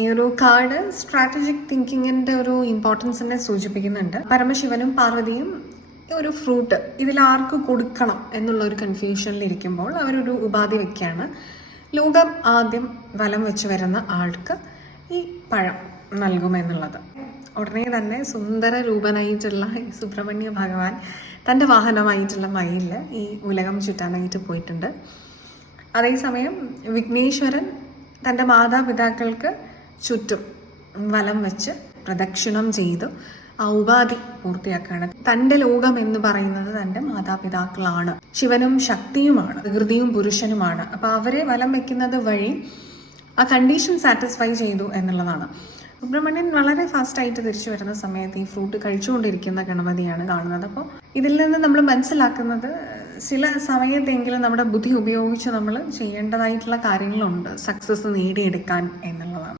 ഈ ഒരു card strategic തിങ്കിങ്ങിന്റെ ഒരു ഇമ്പോർട്ടൻസിനെ സൂചിപ്പിക്കുന്നുണ്ട്. പരമശിവനും പാർവതിയും ഒരു ഫ്രൂട്ട് ഇതിൽ ആർക്ക് കൊടുക്കണം എന്നുള്ള ഒരു കൺഫ്യൂഷനിലിരിക്കുമ്പോൾ അവരൊരു ഉപാധി വെക്കുകയാണ്. ലോകം ആദ്യം വലം വെച്ച് വരുന്ന ആൾക്ക് ഈ പഴം നൽകുമെന്നുള്ളത്. ഉടനെ തന്നെ സുന്ദര രൂപനായിട്ടുള്ള സുബ്രഹ്മണ്യ ഭഗവാൻ തൻ്റെ വാഹനമായിട്ടുള്ള മയിലിൽ ഈ ഉലകം ചുറ്റാനായിട്ട് പോയിട്ടുണ്ട്. അതേസമയം വിഘ്നേശ്വരൻ തൻ്റെ മാതാപിതാക്കൾക്ക് ചുറ്റും വലം വെച്ച് പ്രദക്ഷിണം ചെയ്തു ആ ഉപാധി പൂർത്തിയാക്കുകയാണ്. തൻ്റെ ലോകം എന്ന് പറയുന്നത് തൻ്റെ മാതാപിതാക്കളാണ്. ശിവനും ശക്തിയുമാണ്, പ്രകൃതിയും പുരുഷനുമാണ്. അപ്പോൾ അവരെ വലം വെക്കുന്നത് വഴി ആ കണ്ടീഷൻ സാറ്റിസ്ഫൈ ചെയ്തു എന്നുള്ളതാണ്. സുബ്രഹ്മണ്യൻ വളരെ ഫാസ്റ്റായിട്ട് തിരിച്ചു വരുന്ന സമയത്ത് ഈ ഫ്രൂട്ട് കഴിച്ചുകൊണ്ടിരിക്കുന്ന ഗണപതിയാണ് കാണുന്നത്. അപ്പോൾ ഇതിൽ നിന്ന് നമ്മൾ മനസ്സിലാക്കുന്നത് ചില സമയത്തെങ്കിലും നമ്മുടെ ബുദ്ധി ഉപയോഗിച്ച് നമ്മൾ ചെയ്യേണ്ടതായിട്ടുള്ള കാര്യങ്ങളുണ്ട് സക്സസ് നേടിയെടുക്കാൻ എന്നുള്ളതാണ്.